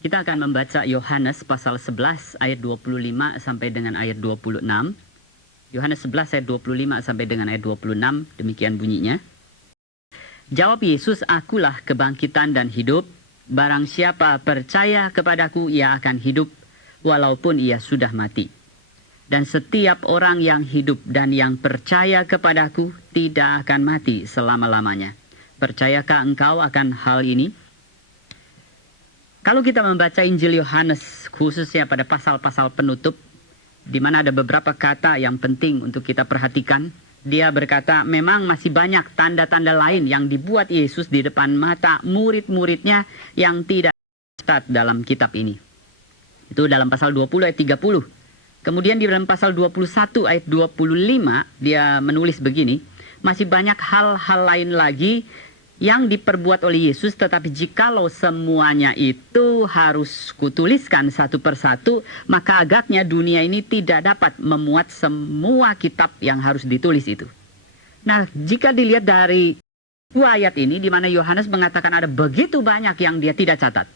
Kita akan membaca Yohanes pasal 11 ayat 25 sampai dengan ayat 26. Yohanes 11 ayat 25 sampai dengan ayat 26, demikian bunyinya. Jawab Yesus, "Akulah kebangkitan dan hidup. Barang siapa percaya kepadaku, ia akan hidup walaupun ia sudah mati. Dan setiap orang yang hidup dan yang percaya kepadaku tidak akan mati selama-lamanya. Percayakah engkau akan hal ini?" Kalau kita membaca Injil Yohanes, khususnya pada pasal-pasal penutup, di mana ada beberapa kata yang penting untuk kita perhatikan, dia berkata, memang masih banyak tanda-tanda lain yang dibuat Yesus di depan mata murid-muridnya yang tidak tercatat dalam kitab ini. Itu dalam pasal 20 ayat 30. Kemudian di dalam pasal 21 ayat 25, dia menulis begini, masih banyak hal-hal lain lagi yang diperbuat oleh Yesus, tetapi jikalau semuanya itu harus kutuliskan satu persatu, maka agaknya dunia ini tidak dapat memuat semua kitab yang harus ditulis itu. Nah, jika dilihat dari dua ayat ini, di mana Yohanes mengatakan ada begitu banyak yang dia tidak catat,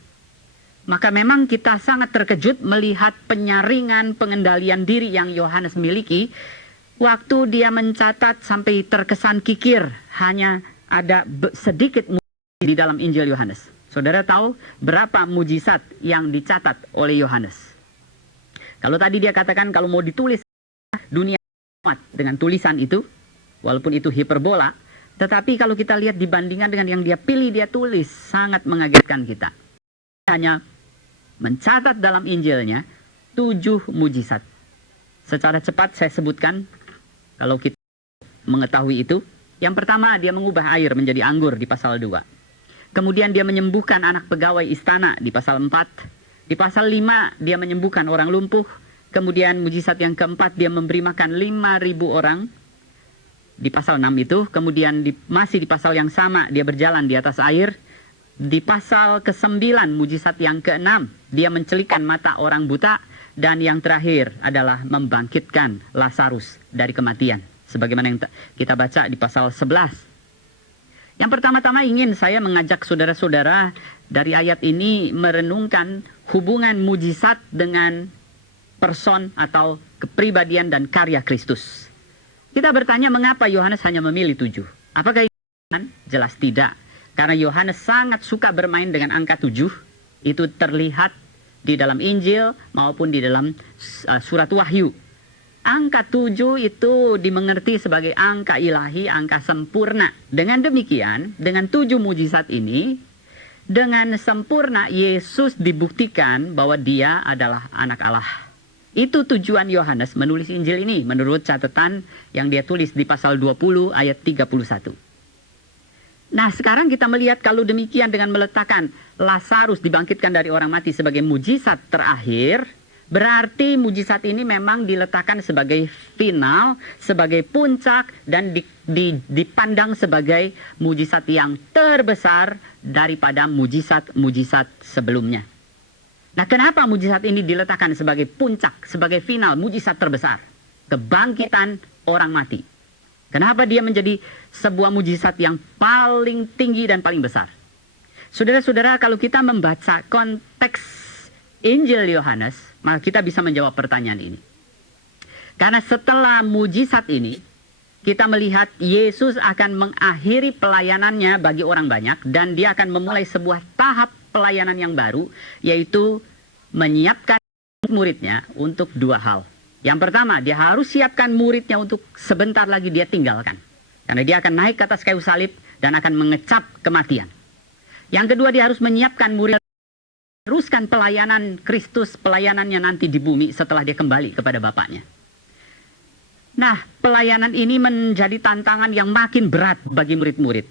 maka memang kita sangat terkejut melihat penyaringan, pengendalian diri yang Yohanes miliki, waktu dia mencatat sampai terkesan kikir, hanya ada sedikit mujizat di dalam Injil Yohanes. Saudara tahu berapa mujizat yang dicatat oleh Yohanes? Kalau tadi dia katakan kalau mau ditulis dunia muat dengan tulisan itu, walaupun itu hiperbola, tetapi kalau kita lihat dibandingkan dengan yang dia pilih dia tulis, sangat mengagetkan kita. Hanya mencatat dalam Injilnya 7 mujizat. Secara cepat saya sebutkan, kalau kita mengetahui itu. Yang pertama, dia mengubah air menjadi anggur di pasal 2. Kemudian dia menyembuhkan anak pegawai istana di pasal 4. Di pasal 5, dia menyembuhkan orang lumpuh. Kemudian mujizat yang keempat, dia memberi makan 5.000 orang di pasal 6 itu. Kemudian masih di pasal yang sama, dia berjalan di atas air. Di pasal ke-9, mujizat yang ke-6, dia mencelikan mata orang buta. Dan yang terakhir adalah membangkitkan Lazarus dari kematian, sebagaimana yang kita baca di pasal 11. Yang pertama-tama ingin saya mengajak saudara-saudara dari ayat ini merenungkan hubungan mujizat dengan person atau kepribadian dan karya Kristus. Kita bertanya mengapa Yohanes hanya memilih 7? Apakah itu? Jelas tidak. Karena Yohanes sangat suka bermain dengan angka 7. Itu terlihat di dalam Injil maupun di dalam surat Wahyu. Angka 7 itu dimengerti sebagai angka ilahi, angka sempurna. Dengan demikian, dengan 7 mujizat ini, dengan sempurna Yesus dibuktikan bahwa dia adalah anak Allah. Itu tujuan Yohanes menulis Injil ini menurut catatan yang dia tulis di pasal 20 ayat 31. Nah, sekarang kita melihat kalau demikian dengan meletakkan Lazarus dibangkitkan dari orang mati sebagai mujizat terakhir, berarti mujizat ini memang diletakkan sebagai final, sebagai puncak, dan dipandang sebagai mujizat yang terbesar daripada mujizat-mujizat sebelumnya. Nah, kenapa mujizat ini diletakkan sebagai puncak, sebagai final, mujizat terbesar? Kebangkitan orang mati. Kenapa dia menjadi sebuah mujizat yang paling tinggi dan paling besar? Saudara-saudara, kalau kita membaca konteks Injil Yohanes, maka kita bisa menjawab pertanyaan ini. Karena setelah mujizat ini, kita melihat Yesus akan mengakhiri pelayanannya bagi orang banyak, dan dia akan memulai sebuah tahap pelayanan yang baru, yaitu menyiapkan muridnya untuk 2 hal. Yang pertama, dia harus siapkan muridnya untuk sebentar lagi dia tinggalkan. Karena dia akan naik ke atas kayu salib dan akan mengecap kematian. Yang kedua, dia harus menyiapkan murid teruskan pelayanan Kristus, pelayanannya nanti di bumi setelah dia kembali kepada Bapaknya. Nah, pelayanan ini menjadi tantangan yang makin berat bagi murid-murid.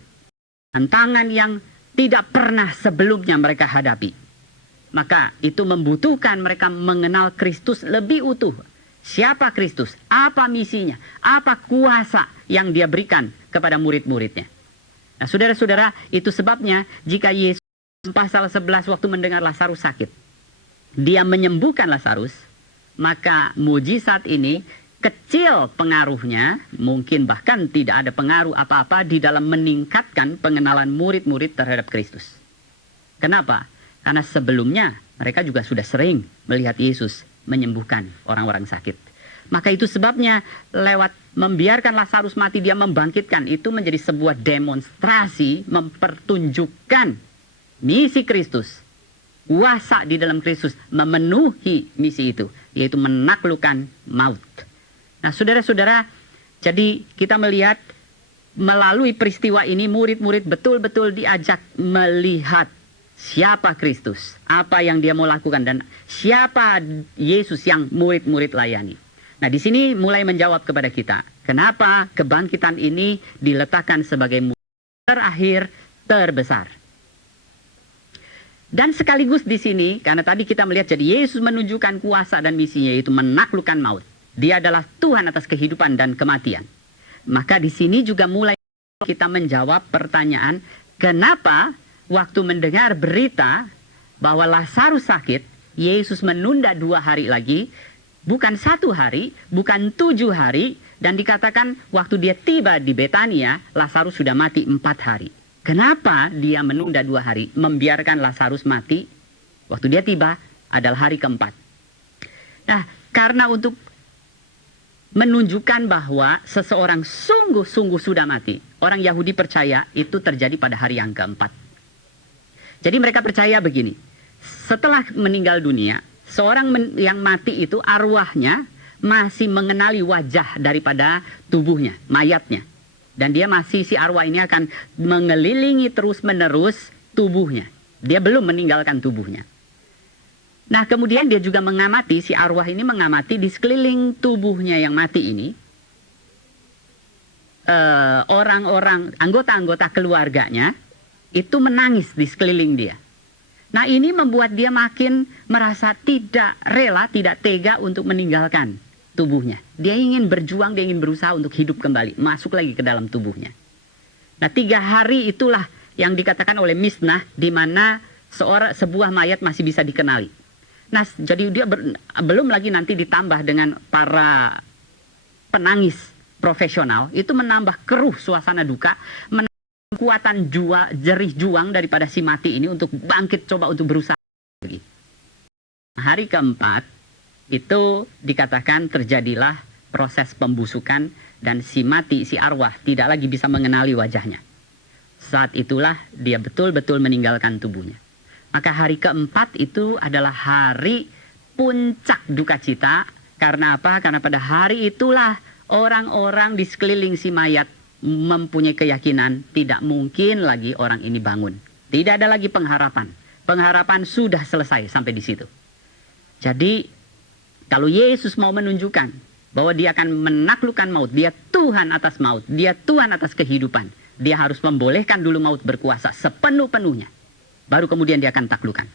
Tantangan yang tidak pernah sebelumnya mereka hadapi. Maka itu membutuhkan mereka mengenal Kristus lebih utuh. Siapa Kristus? Apa misinya? Apa kuasa yang dia berikan kepada murid-muridnya? Nah, saudara-saudara, itu sebabnya jika Yesus pasal 11 waktu mendengar Lazarus sakit, dia menyembuhkan Lazarus, maka mujizat ini kecil pengaruhnya, mungkin bahkan tidak ada pengaruh apa-apa di dalam meningkatkan pengenalan murid-murid terhadap Kristus. Kenapa? Karena sebelumnya Mereka juga sudah sering melihat Yesus menyembuhkan orang-orang sakit. Maka itu sebabnya lewat membiarkan Lazarus mati, dia membangkitkan. Itu menjadi sebuah demonstrasi mempertunjukkan misi Kristus. Kuasa di dalam Kristus memenuhi misi itu, yaitu menaklukkan maut. Nah, saudara-saudara, jadi kita melihat melalui peristiwa ini murid-murid betul-betul diajak melihat siapa Kristus, apa yang dia mau lakukan, dan siapa Yesus yang murid-murid layani. Nah, di sini mulai menjawab kepada kita, kenapa kebangkitan ini diletakkan sebagai murid terakhir terbesar. Dan sekaligus di sini, karena tadi kita melihat jadi Yesus menunjukkan kuasa dan misinya, yaitu menaklukkan maut. Dia adalah Tuhan atas kehidupan dan kematian. Maka di sini juga mulai kita menjawab pertanyaan, kenapa waktu mendengar berita bahwa Lazarus sakit, Yesus menunda 2 hari lagi, bukan 1 hari, bukan 7 hari, dan dikatakan waktu dia tiba di Betania, Lazarus sudah mati 4 hari. Kenapa dia menunda 2 hari, membiarkan Lazarus mati? Waktu dia tiba adalah hari keempat. Nah, karena untuk menunjukkan bahwa seseorang sungguh-sungguh sudah mati, orang Yahudi percaya itu terjadi pada hari yang keempat. Jadi mereka percaya begini, setelah meninggal dunia, seorang yang mati itu arwahnya masih mengenali wajah daripada tubuhnya, mayatnya. Dan dia masih, si arwah ini akan mengelilingi terus-menerus tubuhnya. Dia belum meninggalkan tubuhnya. Nah, kemudian dia juga mengamati, si arwah ini mengamati di sekeliling tubuhnya yang mati ini, orang-orang, anggota-anggota keluarganya, itu menangis di sekeliling dia. Nah, ini membuat dia makin merasa tidak rela, tidak tega untuk meninggalkan tubuhnya. Dia ingin berjuang, dia ingin berusaha untuk hidup kembali, masuk lagi ke dalam tubuhnya. Nah, 3 hari itulah yang dikatakan oleh Misnah, di mana sebuah mayat masih bisa dikenali. Nah, jadi dia belum lagi nanti ditambah dengan para penangis profesional, itu menambah keruh suasana duka, menambah kekuatan jerih juang daripada si mati ini untuk bangkit, coba untuk berusaha lagi. Hari keempat, itu dikatakan terjadilah proses pembusukan dan si mati, si arwah tidak lagi bisa mengenali wajahnya. Saat itulah dia betul-betul meninggalkan tubuhnya. Maka hari keempat itu adalah hari puncak duka cita. Karena apa? Karena pada hari itulah orang-orang di sekeliling si mayat mempunyai keyakinan tidak mungkin lagi orang ini bangun. Tidak ada lagi pengharapan. Pengharapan sudah selesai sampai di situ. Jadi kalau Yesus mau menunjukkan bahwa dia akan menaklukkan maut, dia Tuhan atas maut, dia Tuhan atas kehidupan, dia harus membolehkan dulu maut berkuasa sepenuh-penuhnya. Baru kemudian dia akan taklukkan.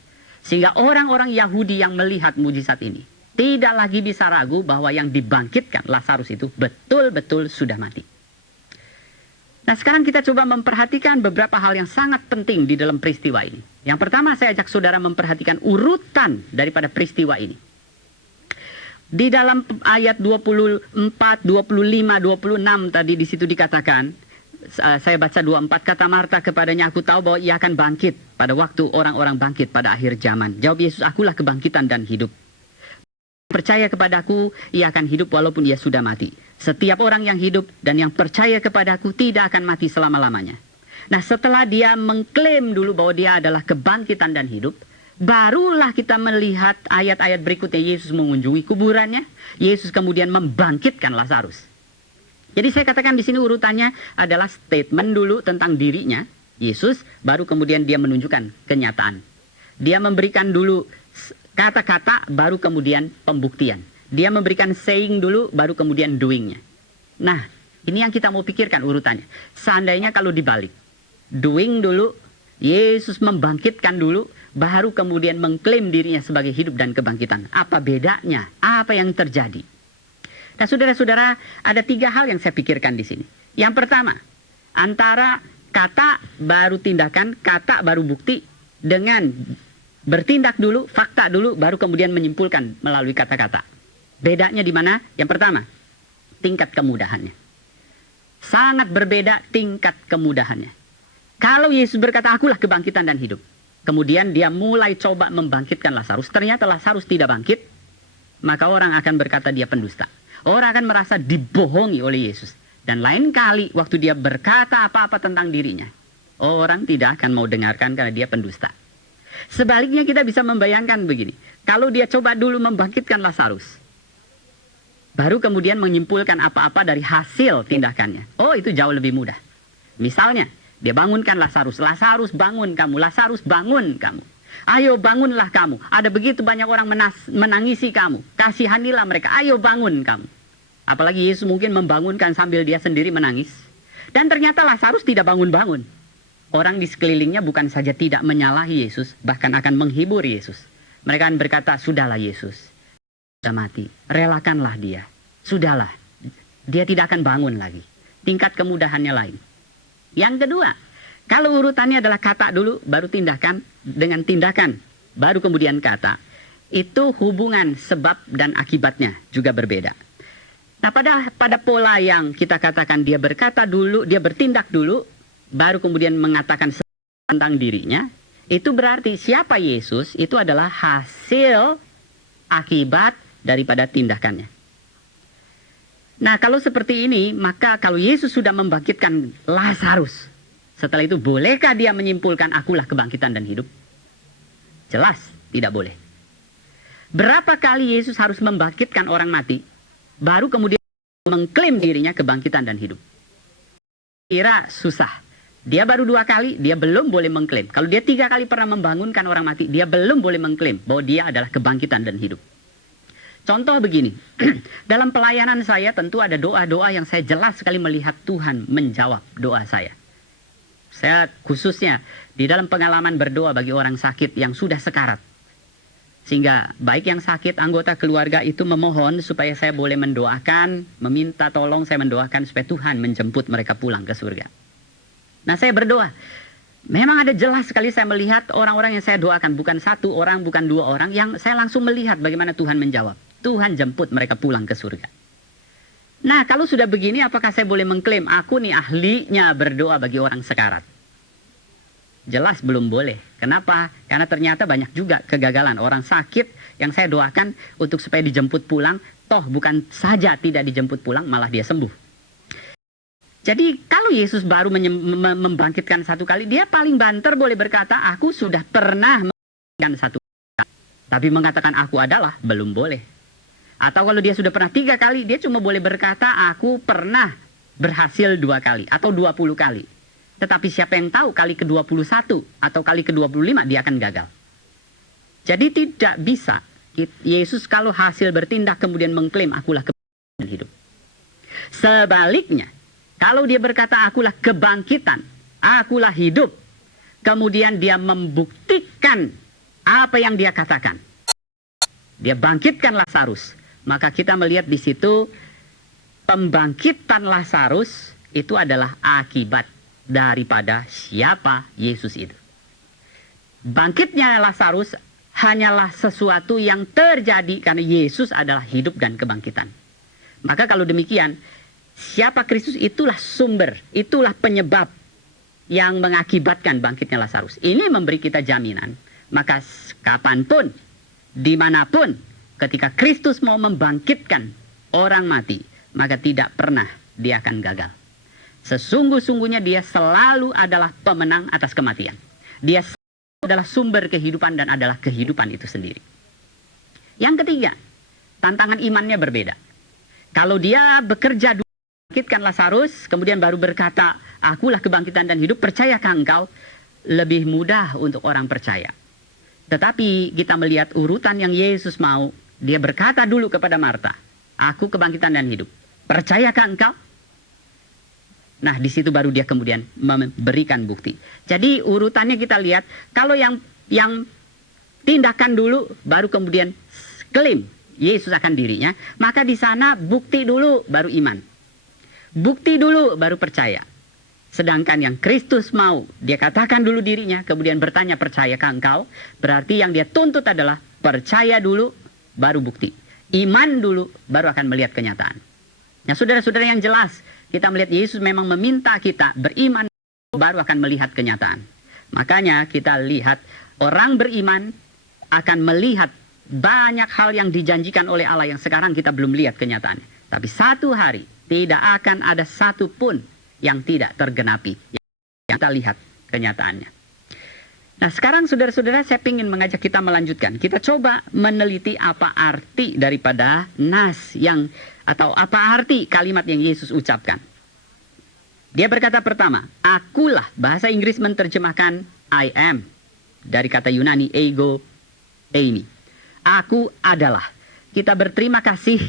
Sehingga orang-orang Yahudi yang melihat mujizat ini tidak lagi bisa ragu bahwa yang dibangkitkan Lazarus itu betul-betul sudah mati. Nah, sekarang kita coba memperhatikan beberapa hal yang sangat penting di dalam peristiwa ini. Yang pertama, saya ajak saudara memperhatikan urutan daripada peristiwa ini. Di dalam ayat 24, 25, 26 tadi di situ dikatakan, saya baca 24, kata Marta kepadanya, aku tahu bahwa ia akan bangkit pada waktu orang-orang bangkit pada akhir zaman. Jawab Yesus, akulah kebangkitan dan hidup. Percaya kepadaku, ia akan hidup walaupun ia sudah mati. Setiap orang yang hidup dan yang percaya kepadaku tidak akan mati selama-lamanya. Nah, setelah dia mengklaim dulu bahwa dia adalah kebangkitan dan hidup, barulah kita melihat ayat-ayat berikutnya. Yesus mengunjungi kuburannya. Yesus kemudian membangkitkan Lazarus. Jadi saya katakan di sini urutannya adalah statement dulu tentang dirinya, Yesus, baru kemudian dia menunjukkan kenyataan. Dia memberikan dulu kata-kata, baru kemudian pembuktian. Dia memberikan saying dulu, baru kemudian doingnya. Nah, ini yang kita mau pikirkan urutannya. Seandainya kalau dibalik, doing dulu, Yesus membangkitkan dulu, baru kemudian mengklaim dirinya sebagai hidup dan kebangkitan. Apa bedanya? Apa yang terjadi? Nah, saudara-saudara, ada 3 hal yang saya pikirkan di sini. Yang pertama, antara kata baru tindakan, kata baru bukti, dengan bertindak dulu, fakta dulu, baru kemudian menyimpulkan melalui kata-kata. Bedanya di mana? Yang pertama, tingkat kemudahannya. Sangat berbeda tingkat kemudahannya. Kalau Yesus berkata, akulah kebangkitan dan hidup, kemudian dia mulai coba membangkitkan Lazarus, ternyata Lazarus tidak bangkit, maka orang akan berkata dia pendusta. Orang akan merasa dibohongi oleh Yesus. Dan lain kali waktu dia berkata apa-apa tentang dirinya, orang tidak akan mau dengarkan karena dia pendusta. Sebaliknya kita bisa membayangkan begini, kalau dia coba dulu membangkitkan Lazarus, baru kemudian menyimpulkan apa-apa dari hasil tindakannya, oh itu jauh lebih mudah. Misalnya, dia bangunkan Lazarus, Lazarus bangun kamu, Lazarus bangun kamu. Ayo bangunlah kamu, ada begitu banyak orang menangisi kamu, kasihanilah mereka, ayo bangun kamu. Apalagi Yesus mungkin membangunkan sambil dia sendiri menangis. Dan ternyata Lazarus tidak bangun-bangun. Orang di sekelilingnya bukan saja tidak menyalahi Yesus, bahkan akan menghibur Yesus. Mereka akan berkata, sudahlah Yesus, sudah mati, relakanlah dia. Sudahlah, dia tidak akan bangun lagi. Tingkat kemudahannya lain. Yang kedua, kalau urutannya adalah kata dulu, baru tindakan, dengan tindakan, baru kemudian kata, itu hubungan sebab dan akibatnya juga berbeda. Nah, pada pola yang kita katakan dia berkata dulu, dia bertindak dulu, baru kemudian mengatakan tentang dirinya, itu berarti siapa Yesus itu adalah hasil akibat daripada tindakannya. Nah, kalau seperti ini, maka kalau Yesus sudah membangkitkan Lazarus, setelah itu bolehkah dia menyimpulkan akulah kebangkitan dan hidup? Jelas tidak boleh. Berapa kali Yesus harus membangkitkan orang mati, baru kemudian mengklaim dirinya kebangkitan dan hidup? Kira susah. Dia baru 2 kali, dia belum boleh mengklaim. Kalau dia 3 kali pernah membangunkan orang mati, dia belum boleh mengklaim bahwa dia adalah kebangkitan dan hidup. Contoh begini, dalam pelayanan saya tentu ada doa-doa yang saya jelas sekali melihat Tuhan menjawab doa saya. Saya khususnya di dalam pengalaman berdoa bagi orang sakit yang sudah sekarat. Sehingga baik yang sakit, anggota keluarga itu memohon supaya saya boleh mendoakan, meminta tolong saya mendoakan supaya Tuhan menjemput mereka pulang ke surga. Nah, saya berdoa. Memang ada jelas sekali saya melihat orang-orang yang saya doakan, bukan 1 orang, bukan 2 orang, yang saya langsung melihat bagaimana Tuhan menjawab. Tuhan jemput mereka pulang ke surga. Nah, kalau sudah begini, apakah saya boleh mengklaim, aku nih ahlinya berdoa bagi orang sekarat? Jelas belum boleh. Kenapa? Karena ternyata banyak juga kegagalan. Orang sakit yang saya doakan untuk supaya dijemput pulang, toh bukan saja tidak dijemput pulang, malah dia sembuh. Jadi kalau Yesus baru membangkitkan 1 kali, dia paling banter boleh berkata, aku sudah pernah membangkitkan 1 kali. Tapi mengatakan aku adalah, belum boleh. Atau kalau dia sudah pernah 3 kali, dia cuma boleh berkata, aku pernah berhasil 2 kali atau 20 kali. Tetapi siapa yang tahu kali ke-21 atau kali ke-25 dia akan gagal. Jadi tidak bisa Yesus kalau hasil bertindak kemudian mengklaim akulah kebangkitan hidup. Sebaliknya, kalau dia berkata akulah kebangkitan, akulah hidup, kemudian dia membuktikan apa yang dia katakan. Dia bangkitkan Lazarus, maka kita melihat di situ pembangkitan Lazarus itu adalah akibat daripada siapa Yesus itu. Bangkitnya Lazarus hanyalah sesuatu yang terjadi karena Yesus adalah hidup dan kebangkitan. Maka kalau demikian, siapa Kristus itulah sumber, itulah penyebab yang mengakibatkan bangkitnya Lazarus. Ini memberi kita jaminan, maka kapanpun, dimanapun, ketika Kristus mau membangkitkan orang mati, maka tidak pernah dia akan gagal. Sesungguh-sungguhnya dia selalu adalah pemenang atas kematian. Dia adalah sumber kehidupan dan adalah kehidupan itu sendiri. Yang ketiga, tantangan imannya berbeda. Kalau dia bekerja dulu, bangkitkan Lazarus, kemudian baru berkata, akulah kebangkitan dan hidup, percayakah engkau? Lebih mudah untuk orang percaya. Tetapi kita melihat urutan yang Yesus mau, dia berkata dulu kepada Marta, aku kebangkitan dan hidup. Percayakah engkau? Nah, di situ baru dia kemudian memberikan bukti. Jadi urutannya kita lihat, kalau yang tindakan dulu, baru kemudian klaim Yesus akan dirinya, maka di sana bukti dulu, baru iman. Bukti dulu, baru percaya. Sedangkan yang Kristus mau, dia katakan dulu dirinya, kemudian bertanya, percayakah engkau? Berarti yang dia tuntut adalah percaya dulu, baru bukti. Iman dulu, baru akan melihat kenyataan. Nah, saudara-saudara yang jelas, kita melihat Yesus memang meminta kita beriman, baru akan melihat kenyataan. Makanya kita lihat Orang beriman akan melihat banyak hal yang dijanjikan oleh Allah yang sekarang kita belum lihat kenyataannya. Tapi satu hari tidak akan ada satu pun yang tidak tergenapi. Yang kita lihat kenyataannya. Nah sekarang saudara-saudara, saya ingin mengajak kita melanjutkan. Kita coba meneliti apa arti daripada nas yang, atau apa arti kalimat yang Yesus ucapkan. Dia berkata pertama, akulah, bahasa Inggris menerjemahkan I am. Dari kata Yunani ego eimi. Aku adalah. Kita berterima kasih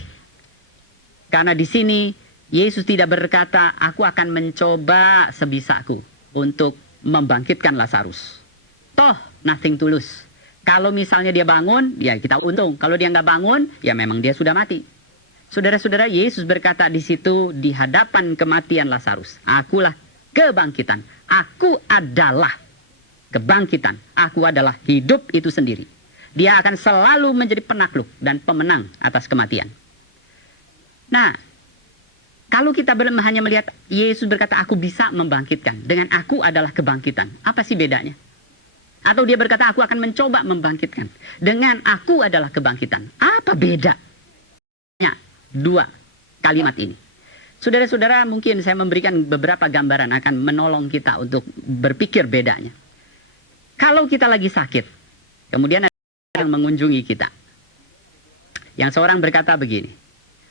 karena di sini Yesus tidak berkata aku akan mencoba sebisaku untuk membangkitkan Lazarus. Toh nothing tulus. Kalau misalnya dia bangun, ya kita untung. Kalau dia nggak bangun, ya memang dia sudah mati. Saudara-saudara, Yesus berkata di situ di hadapan kematian Lazarus, akulah kebangkitan. Aku adalah kebangkitan. Aku adalah hidup itu sendiri. Dia akan selalu menjadi penakluk dan pemenang atas kematian. Nah, kalau kita hanya melihat Yesus berkata aku bisa membangkitkan, dengan aku adalah kebangkitan, apa sih bedanya? Atau dia berkata aku akan mencoba membangkitkan, dengan aku adalah kebangkitan, apa bedanya dua kalimat ini? Saudara-saudara, mungkin saya memberikan beberapa gambaran akan menolong kita untuk berpikir bedanya. Kalau kita lagi sakit, kemudian ada yang mengunjungi kita. Yang seorang berkata begini,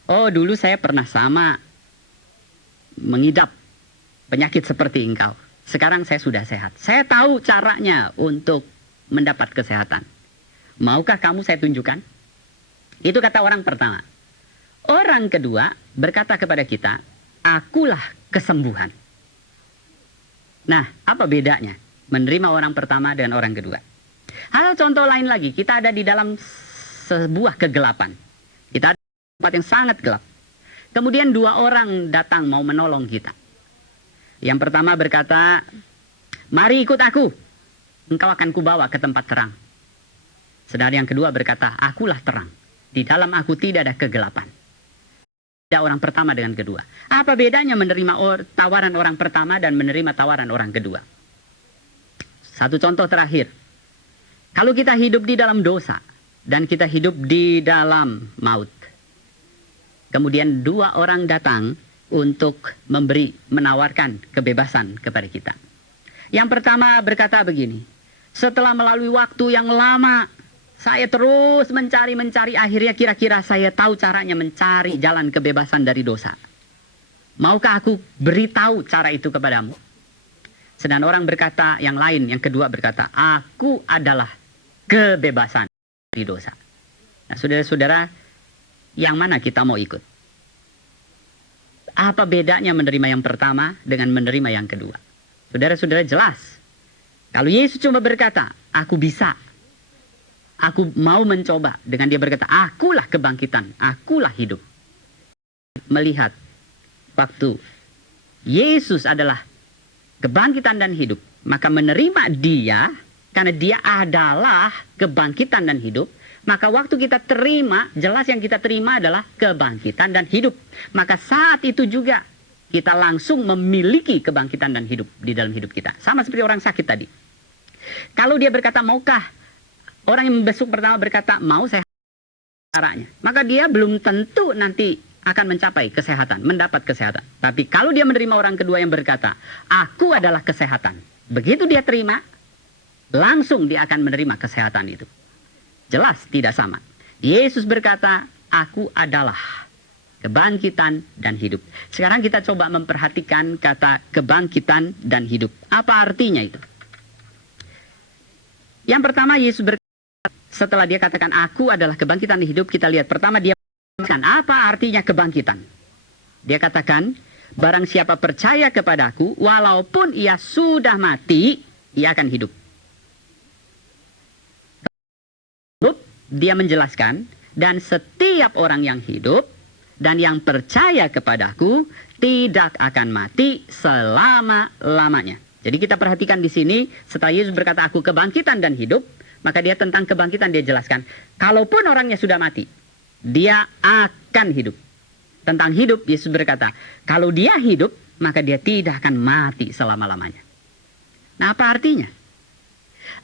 oh dulu saya pernah sama mengidap penyakit seperti engkau. Sekarang saya sudah sehat. Saya tahu caranya untuk mendapat kesehatan. Maukah kamu saya tunjukkan? Itu kata orang pertama. Orang kedua berkata kepada kita, akulah kesembuhan. Nah, apa bedanya menerima orang pertama dengan orang kedua? Hal contoh lain lagi, kita ada di dalam sebuah kegelapan. Kita ada di tempat yang sangat gelap. Kemudian dua orang datang mau menolong kita. Yang pertama berkata, mari ikut aku, engkau akan kubawa ke tempat terang. Sedangkan yang kedua berkata, akulah terang, di dalam aku tidak ada kegelapan. Ada orang pertama dengan kedua. Apa bedanya menerima tawaran orang pertama dan menerima tawaran orang kedua? Satu contoh terakhir. Kalau kita hidup di dalam dosa dan kita hidup di dalam maut, kemudian dua orang datang untuk menawarkan kebebasan kepada kita. Yang pertama berkata begini, setelah melalui waktu yang lama, saya terus mencari, akhirnya kira-kira saya tahu caranya mencari jalan kebebasan dari dosa. Maukah aku beritahu cara itu kepadamu? Sedang orang berkata, yang lain, yang kedua berkata, aku adalah kebebasan dari dosa. Nah saudara-saudara, yang mana kita mau ikut? Apa bedanya menerima yang pertama dengan menerima yang kedua? Saudara-saudara jelas. Kalau Yesus cuma berkata, aku bisa. Aku mau mencoba. Dengan dia berkata, akulah kebangkitan, akulah hidup. Melihat waktu Yesus adalah kebangkitan dan hidup, maka menerima dia, karena dia adalah kebangkitan dan hidup, maka waktu kita terima, jelas yang kita terima adalah kebangkitan dan hidup. Maka saat itu juga kita langsung memiliki kebangkitan dan hidup di dalam hidup kita. Sama seperti orang sakit tadi. Kalau dia berkata, maukah? Orang yang besok pertama berkata, mau saya caranya. Maka dia belum tentu nanti akan mencapai kesehatan, mendapat kesehatan. Tapi kalau dia menerima orang kedua yang berkata, aku adalah kesehatan. Begitu dia terima, langsung dia akan menerima kesehatan itu. Jelas tidak sama. Yesus berkata, aku adalah kebangkitan dan hidup. Sekarang kita coba memperhatikan kata kebangkitan dan hidup. Apa artinya itu? Yang pertama Yesus berkata, setelah dia katakan aku adalah kebangkitan dan hidup, kita lihat pertama dia katakan apa artinya kebangkitan. Dia katakan, barang siapa percaya kepadaku, walaupun ia sudah mati, ia akan hidup. Dia menjelaskan, dan setiap orang yang hidup dan yang percaya kepadaku tidak akan mati selama-lamanya. Jadi kita perhatikan di sini, setelah Yesus berkata aku kebangkitan dan hidup, maka dia tentang kebangkitan dia jelaskan. Kalaupun orangnya sudah mati, dia akan hidup. Tentang hidup, Yesus berkata, kalau dia hidup, maka dia tidak akan mati selama-lamanya. Nah, apa artinya?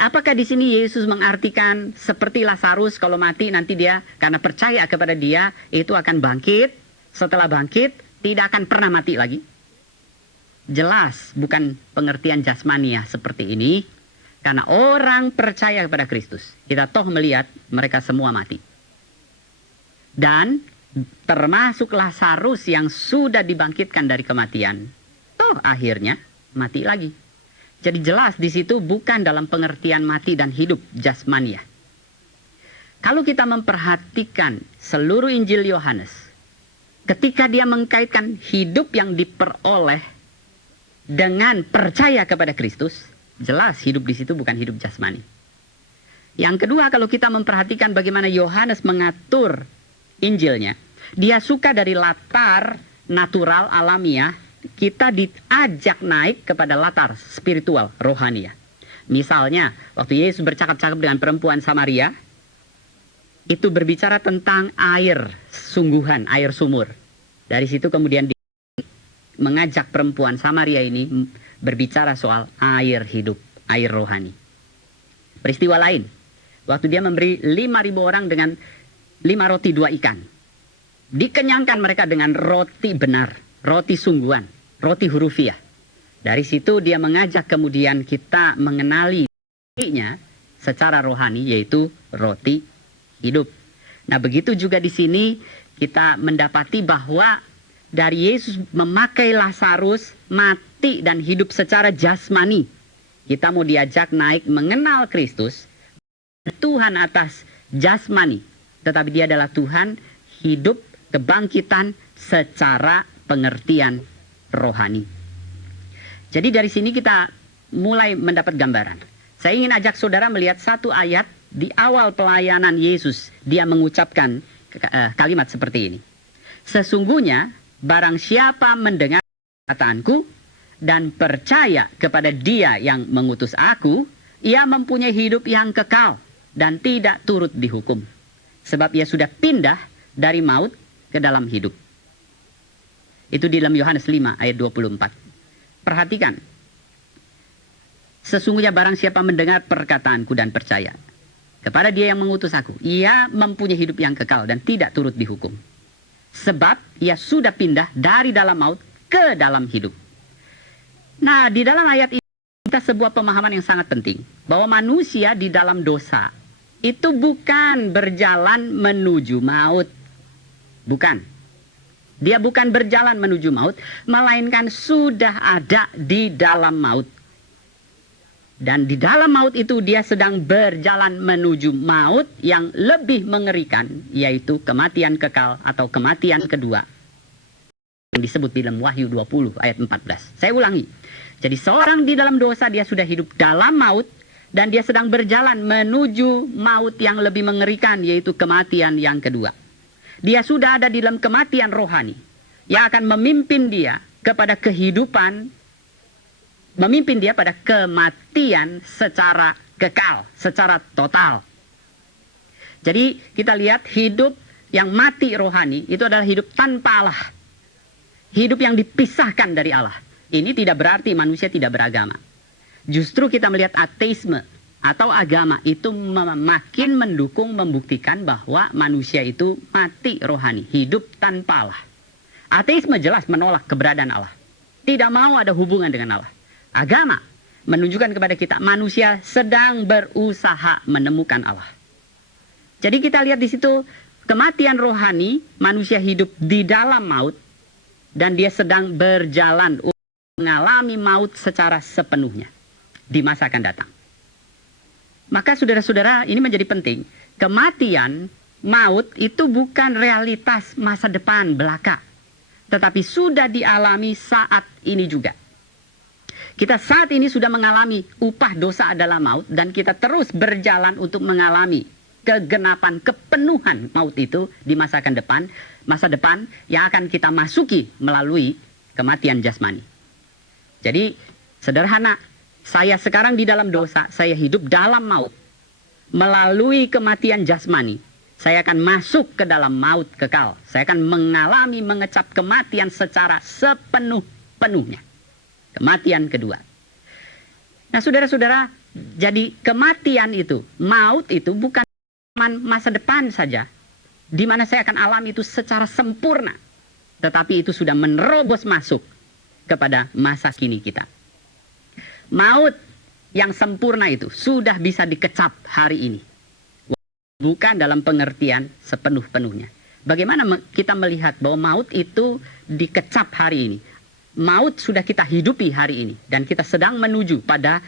Apakah di sini Yesus mengartikan seperti Lazarus kalau mati nanti dia karena percaya kepada dia itu akan bangkit, setelah bangkit tidak akan pernah mati lagi? Jelas bukan pengertian jasmania seperti ini, karena orang percaya kepada Kristus. Kita toh melihat mereka semua mati. Dan termasuk Lazarus yang sudah dibangkitkan dari kematian, toh akhirnya mati lagi. Jadi jelas di situ bukan dalam pengertian mati dan hidup jasmania. Kalau kita memperhatikan seluruh Injil Yohanes, ketika dia mengkaitkan hidup yang diperoleh dengan percaya kepada Kristus, jelas hidup di situ bukan hidup jasmani. Yang kedua, kalau kita memperhatikan bagaimana Yohanes mengatur Injilnya, dia suka dari latar natural alamiah, kita diajak naik kepada latar spiritual rohani. Misalnya, waktu Yesus bercakap-cakap dengan perempuan Samaria, itu berbicara tentang air sungguhan, air sumur. Dari situ kemudian dia mengajak perempuan Samaria ini berbicara soal air hidup, air rohani. Peristiwa lain, waktu dia memberi 5.000 orang dengan 5 roti 2 ikan. Dikenyangkan mereka dengan roti benar, roti sungguhan, roti hurufiah. Dari situ dia mengajak kemudian kita mengenali rotinya secara rohani, yaitu roti hidup. Nah, begitu juga di sini kita mendapati bahwa dari Yesus memakai Lazarus mati dan hidup secara jasmani. Kita mau diajak naik mengenal Kristus, Tuhan atas jasmani, tetapi dia adalah Tuhan hidup kebangkitan secara pengertian rohani. Jadi dari sini kita mulai mendapat gambaran. Saya ingin ajak saudara melihat satu ayat di awal pelayanan Yesus. Dia mengucapkan kalimat seperti ini. Sesungguhnya barang siapa mendengar kataanku dan percaya kepada dia yang mengutus aku, ia mempunyai hidup yang kekal dan tidak turut dihukum. Sebab ia sudah pindah dari maut ke dalam hidup. Itu di dalam Yohanes 5 ayat 24. Perhatikan. Sesungguhnya barang siapa mendengar perkataanku dan percaya kepada dia yang mengutus aku, ia mempunyai hidup yang kekal dan tidak turut dihukum. Sebab ia sudah pindah dari dalam maut ke dalam hidup. Nah, di dalam ayat ini kita sebuah pemahaman yang sangat penting. Bahwa manusia di dalam dosa itu bukan berjalan menuju maut. Bukan. Dia bukan berjalan menuju maut, melainkan sudah ada di dalam maut. Dan di dalam maut itu dia sedang berjalan menuju maut yang lebih mengerikan, yaitu kematian kekal atau kematian kedua. Yang disebut di dalam Wahyu 20 ayat 14. Saya ulangi. Jadi seorang di dalam dosa dia sudah hidup dalam maut, dan dia sedang berjalan menuju maut yang lebih mengerikan, yaitu kematian yang kedua. Dia sudah ada di dalam kematian rohani yang akan memimpin dia kepada kehidupan, memimpin dia pada kematian secara kekal, secara total. Jadi kita lihat hidup yang mati rohani itu adalah hidup tanpa Allah. Hidup yang dipisahkan dari Allah. Ini tidak berarti manusia tidak beragama. Justru kita melihat ateisme atau agama itu makin mendukung, membuktikan bahwa manusia itu mati rohani, hidup tanpa Allah. Ateisme jelas menolak keberadaan Allah. Tidak mau ada hubungan dengan Allah. Agama menunjukkan kepada kita manusia sedang berusaha menemukan Allah. Jadi kita lihat di situ kematian rohani, manusia hidup di dalam maut dan dia sedang berjalan mengalami maut secara sepenuhnya di masa akan datang. Maka saudara-saudara ini menjadi penting. Kematian, maut itu bukan realitas masa depan belaka. Tetapi sudah dialami saat ini juga. Kita saat ini sudah mengalami upah dosa adalah maut. Dan kita terus berjalan untuk mengalami kegenapan, kepenuhan maut itu di masa akan depan. Masa depan yang akan kita masuki melalui kematian jasmani. Jadi sederhana. Saya sekarang di dalam dosa, saya hidup dalam maut. Melalui kematian jasmani, saya akan masuk ke dalam maut kekal. Saya akan mengalami, mengecap kematian secara sepenuh-penuhnya. Kematian kedua. Nah, saudara-saudara, jadi kematian itu, maut itu bukan masa depan saja, di mana saya akan alami itu secara sempurna, tetapi itu sudah menerobos masuk kepada masa kini kita. Maut yang sempurna itu sudah bisa dikecap hari ini, bukan dalam pengertian sepenuh-penuhnya. Bagaimana kita melihat bahwa maut itu dikecap hari ini? Maut sudah kita hidupi hari ini, dan kita sedang menuju pada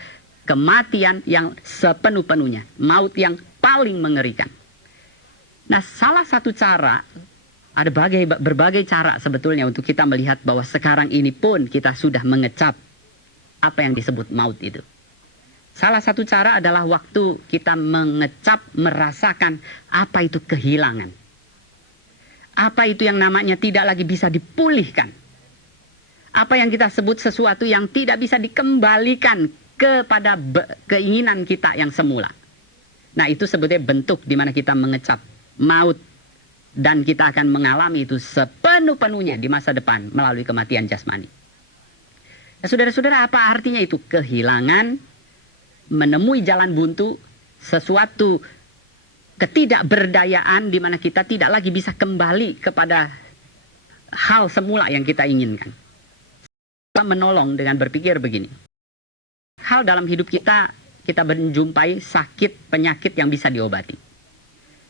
kematian yang sepenuh-penuhnya, maut yang paling mengerikan. Nah, salah satu cara, ada berbagai cara sebetulnya untuk kita melihat bahwa sekarang ini pun kita sudah mengecap apa yang disebut maut itu. Salah satu cara adalah waktu kita mengecap, merasakan apa itu kehilangan. Apa itu yang namanya tidak lagi bisa dipulihkan. Apa yang kita sebut sesuatu yang tidak bisa dikembalikan kepada keinginan kita yang semula. Nah, itu sebetulnya bentuk di mana kita mengecap maut, dan kita akan mengalami itu sepenuh-penuhnya di masa depan melalui kematian jasmani. Nah, saudara-saudara, apa artinya itu? Kehilangan, menemui jalan buntu, sesuatu ketidakberdayaan di mana kita tidak lagi bisa kembali kepada hal semula yang kita inginkan. Kita menolong dengan berpikir begini. Hal dalam hidup kita menjumpai sakit, penyakit yang bisa diobati.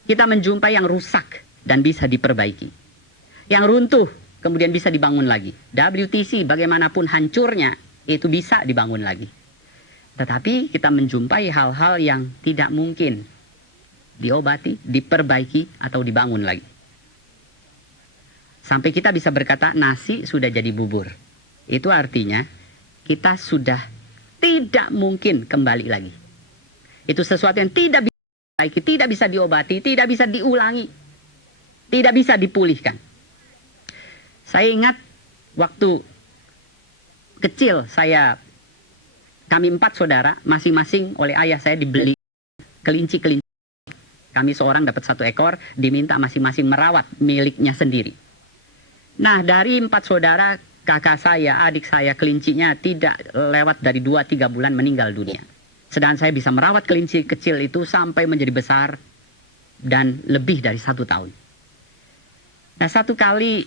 Kita menjumpai yang rusak dan bisa diperbaiki. Yang runtuh kemudian bisa dibangun lagi. WTC bagaimanapun hancurnya itu bisa dibangun lagi. Tetapi kita menjumpai hal-hal yang tidak mungkin diobati, diperbaiki, atau dibangun lagi. Sampai kita bisa berkata nasi sudah jadi bubur. Itu artinya kita sudah tidak mungkin kembali lagi. Itu sesuatu yang tidak bisa diperbaiki, tidak bisa diobati, tidak bisa diulangi, tidak bisa dipulihkan. Saya ingat waktu kecil kami 4 saudara, masing-masing oleh ayah saya dibeli kelinci-kelinci. Kami seorang dapat 1 ekor, diminta masing-masing merawat miliknya sendiri. Nah, dari 4 saudara, kakak saya, adik saya, kelincinya tidak lewat dari 2-3 bulan meninggal dunia. Sedangkan saya bisa merawat kelinci kecil itu sampai menjadi besar dan lebih dari 1 tahun. Nah, satu kali,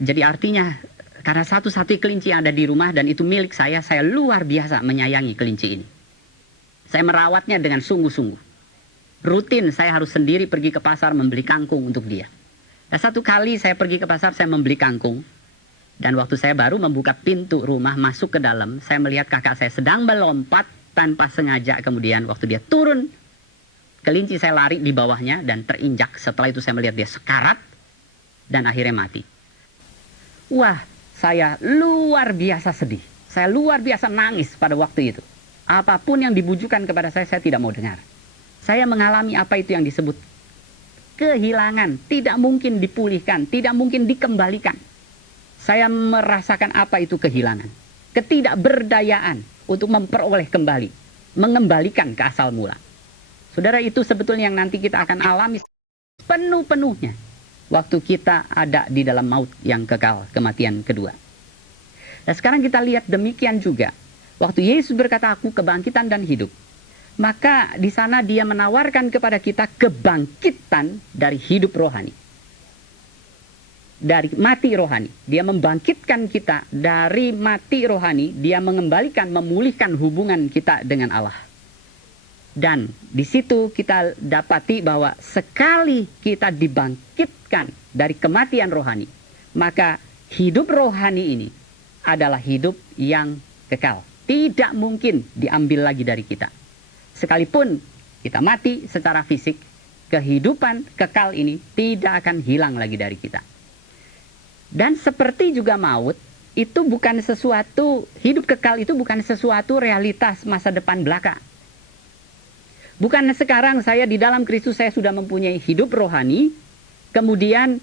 jadi artinya karena satu-satu kelinci yang ada di rumah dan itu milik saya luar biasa menyayangi kelinci ini. Saya merawatnya dengan sungguh-sungguh. Rutin saya harus sendiri pergi ke pasar membeli kangkung untuk dia. Nah, satu kali saya pergi ke pasar, saya membeli kangkung. Dan waktu saya baru membuka pintu rumah masuk ke dalam, saya melihat kakak saya sedang melompat tanpa sengaja. Kemudian waktu dia turun, kelinci saya lari di bawahnya dan terinjak. Setelah itu saya melihat dia sekarat dan akhirnya mati. Wah, saya luar biasa sedih. Saya luar biasa nangis pada waktu itu. Apapun yang dibujukan kepada saya tidak mau dengar. Saya mengalami apa itu yang disebut kehilangan, tidak mungkin dipulihkan, tidak mungkin dikembalikan. Saya merasakan apa itu kehilangan, ketidakberdayaan untuk memperoleh kembali, mengembalikan ke asal mula. Saudara, itu sebetulnya yang nanti kita akan alami penuh-penuhnya waktu kita ada di dalam maut yang kekal, kematian kedua. Nah, sekarang kita lihat demikian juga. Waktu Yesus berkata, "Aku kebangkitan dan hidup," maka di sana dia menawarkan kepada kita kebangkitan dari hidup rohani. Dari mati rohani. Dia membangkitkan kita dari mati rohani. Dia mengembalikan, memulihkan hubungan kita dengan Allah. Dan di situ kita dapati bahwa sekali kita dibangkitkan dari kematian rohani, maka hidup rohani ini adalah hidup yang kekal. Tidak mungkin diambil lagi dari kita. Sekalipun kita mati secara fisik, kehidupan kekal ini tidak akan hilang lagi dari kita. Dan seperti juga maut, itu bukan sesuatu, hidup kekal itu bukan sesuatu realitas masa depan belaka. Bukan sekarang saya di dalam Kristus saya sudah mempunyai hidup rohani, kemudian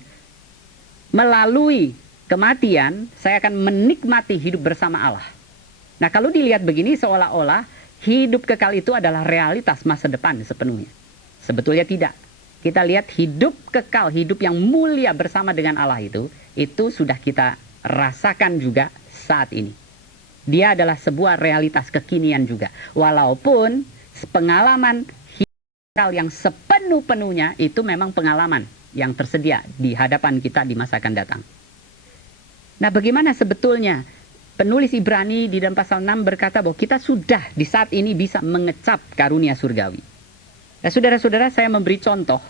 melalui kematian saya akan menikmati hidup bersama Allah. Nah, kalau dilihat begini seolah-olah hidup kekal itu adalah realitas masa depan sepenuhnya. Sebetulnya tidak. Kita lihat hidup kekal, hidup yang mulia bersama dengan Allah itu sudah kita rasakan juga saat ini. Dia adalah sebuah realitas kekinian juga. Walaupun pengalaman hidup yang sepenuh-penuhnya itu memang pengalaman yang tersedia di hadapan kita di masa akan datang. Nah, bagaimana sebetulnya penulis Ibrani di dalam pasal 6 berkata bahwa kita sudah di saat ini bisa mengecap karunia surgawi. Nah, saudara-saudara, saya memberi contoh.